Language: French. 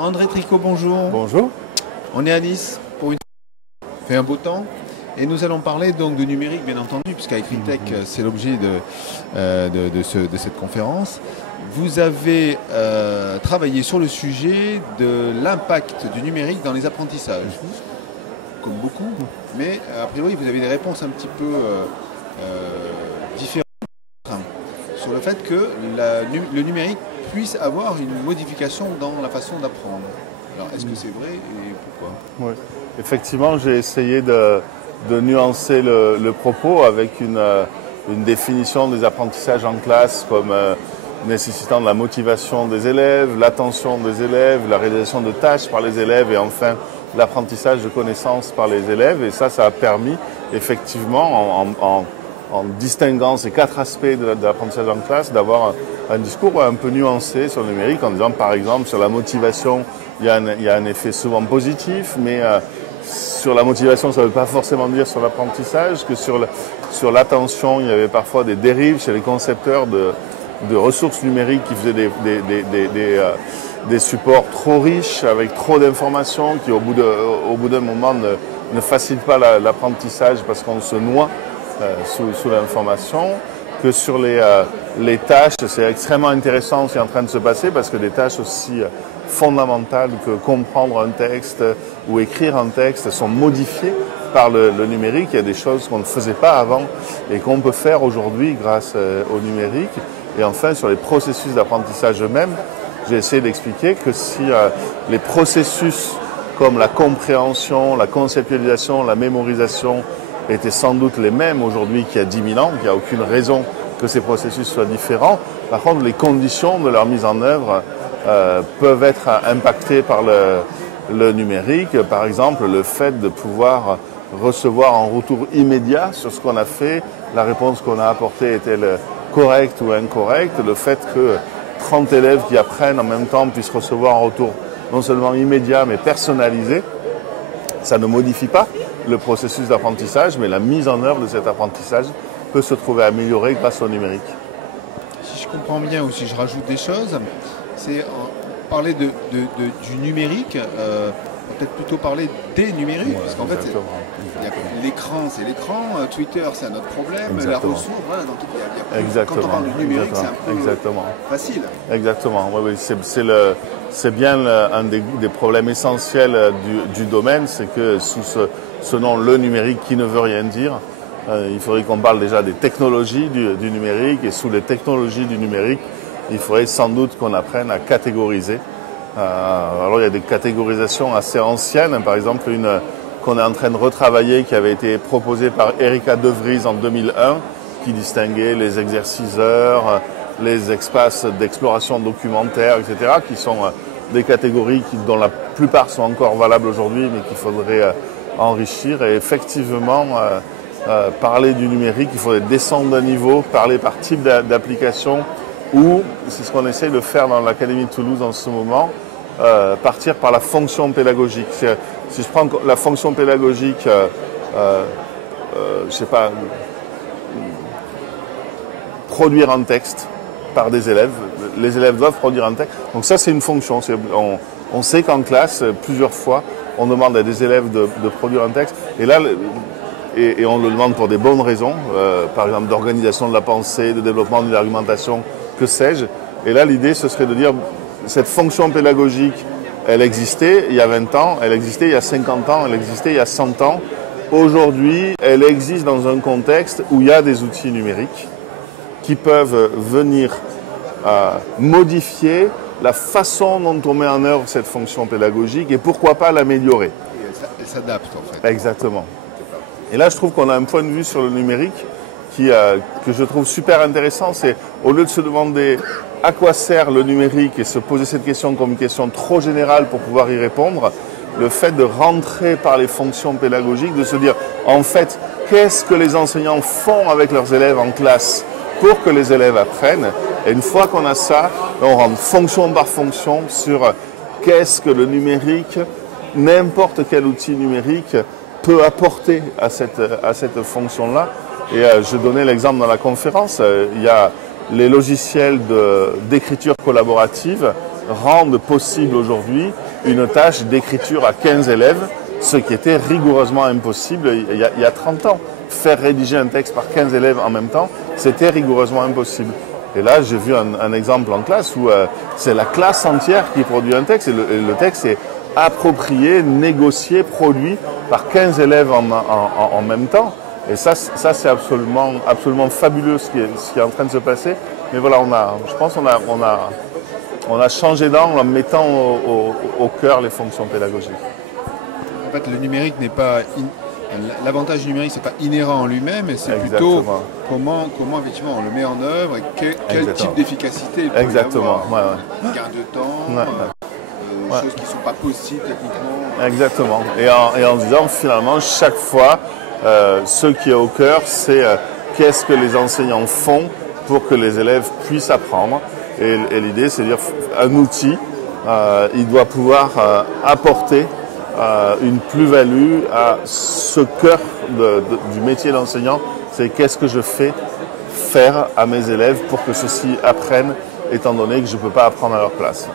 André Tricot, bonjour. Bonjour. On est à Nice pour une... Il fait un beau temps et nous allons parler donc de numérique bien entendu puisqu'à EcriTech c'est l'objet de cette conférence. Vous avez travaillé sur le sujet de l'impact du numérique dans les apprentissages, comme beaucoup, mais a priori vous avez des réponses un petit peu différentes sur le fait que le numérique puisse avoir une modification dans la façon d'apprendre. Alors, est-ce que c'est vrai et pourquoi? Oui, effectivement, j'ai essayé de nuancer le propos avec une définition des apprentissages en classe comme nécessitant de la motivation des élèves, l'attention des élèves, la réalisation de tâches par les élèves et enfin l'apprentissage de connaissances par les élèves. Et ça a permis effectivement, en distinguant ces 4 aspects de l'apprentissage en classe, d'avoir un discours un peu nuancé sur le numérique en disant par exemple sur la motivation, il y a un effet souvent positif, mais sur la motivation ça ne veut pas forcément dire sur l'apprentissage, que sur l'attention il y avait parfois des dérives chez les concepteurs de ressources numériques qui faisaient des supports trop riches avec trop d'informations qui au bout d'un moment ne facilitent pas l'apprentissage parce qu'on se noie sous l'information, que sur les tâches, c'est extrêmement intéressant ce qui est en train de se passer parce que des tâches aussi fondamentales que comprendre un texte ou écrire un texte sont modifiées par le numérique. Il y a des choses qu'on ne faisait pas avant et qu'on peut faire aujourd'hui grâce au numérique. Et enfin, sur les processus d'apprentissage eux-mêmes, j'ai essayé d'expliquer que si les processus comme la compréhension, la conceptualisation, la mémorisation étaient sans doute les mêmes aujourd'hui qu'il y a 10 000 ans, qu'il n'y a aucune raison que ces processus soient différents. Par contre, les conditions de leur mise en œuvre peuvent être impactées par le numérique. Par exemple, le fait de pouvoir recevoir en retour immédiat sur ce qu'on a fait, la réponse qu'on a apportée est-elle correcte ou incorrecte, le fait que 30 élèves qui apprennent en même temps puissent recevoir en retour non seulement immédiat mais personnalisé, ça ne modifie pas le processus d'apprentissage, mais la mise en œuvre de cet apprentissage peut se trouver améliorée grâce au numérique. Si je comprends bien ou si je rajoute des choses, c'est parler du numérique, peut-être plutôt parler des numériques, parce qu'en fait, l'écran, c'est l'écran, Twitter, c'est un autre problème, la ressource, voilà, donc quand on parle du numérique, c'est un peu facile. Exactement, oui, c'est bien un des problèmes essentiels du domaine, c'est que sous ce nom, le numérique, qui ne veut rien dire, il faudrait qu'on parle déjà des technologies du numérique, et sous les technologies du numérique, il faudrait sans doute qu'on apprenne à catégoriser. Alors il y a des catégorisations assez anciennes, par exemple une qu'on est en train de retravailler, qui avait été proposée par Erika De Vries en 2001, qui distinguait les exerciceurs, les espaces d'exploration documentaire, etc., qui sont des catégories dont la plupart sont encore valables aujourd'hui, mais qu'il faudrait enrichir. Et effectivement, parler du numérique, il faudrait descendre d'un niveau, parler par type d'application, ou, c'est ce qu'on essaie de faire dans l'Académie de Toulouse en ce moment, partir par la fonction pédagogique. Si je prends la fonction pédagogique, je sais pas, produire un texte par des élèves, les élèves doivent produire un texte. Donc ça, c'est une fonction. On sait qu'en classe, plusieurs fois, on demande à des élèves de produire un texte. Et là, et on le demande pour des bonnes raisons, par exemple d'organisation de la pensée, de développement de l'argumentation, que sais-je. Et là, l'idée, ce serait de dire, cette fonction pédagogique, elle existait il y a 20 ans, elle existait il y a 50 ans, elle existait il y a 100 ans. Aujourd'hui, elle existe dans un contexte où il y a des outils numériques qui peuvent venir modifier la façon dont on met en œuvre cette fonction pédagogique et pourquoi pas l'améliorer. Elle s'adapte en fait. Exactement. Et là, je trouve qu'on a un point de vue sur le numérique que je trouve super intéressant. C'est au lieu de se demander à quoi sert le numérique et se poser cette question comme une question trop générale pour pouvoir y répondre, le fait de rentrer par les fonctions pédagogiques, de se dire en fait, qu'est-ce que les enseignants font avec leurs élèves en classe pour que les élèves apprennent. Et une fois qu'on a ça, on rentre fonction par fonction sur qu'est-ce que le numérique, n'importe quel outil numérique, peut apporter à cette fonction-là. Et je donnais l'exemple dans la conférence, il y a les logiciels d'écriture collaborative rendent possible aujourd'hui une tâche d'écriture à 15 élèves, ce qui était rigoureusement impossible il y a 30 ans. Faire rédiger un texte par 15 élèves en même temps, c'était rigoureusement impossible. Et là, j'ai vu un exemple en classe où c'est la classe entière qui produit un texte et le texte est approprié, négocié, produit par 15 élèves en même temps. Et ça c'est absolument fabuleux ce qui est en train de se passer. Mais voilà, je pense qu'on a changé d'angle en mettant au cœur les fonctions pédagogiques. En fait, le numérique n'est pas... L'avantage numérique, c'est pas inhérent en lui-même, mais c'est plutôt comment effectivement on le met en œuvre et quel type d'efficacité il peut y avoir. Gain de temps, choses qui ne sont pas possibles techniquement. Exactement. Et en disant finalement, chaque fois, ce qui est au cœur, c'est qu'est-ce que les enseignants font pour que les élèves puissent apprendre. Et l'idée, c'est de dire un outil, il doit pouvoir apporter une plus-value à ce cœur du métier d'enseignant, c'est qu'est-ce que je fais faire à mes élèves pour que ceux-ci apprennent, étant donné que je ne peux pas apprendre à leur place.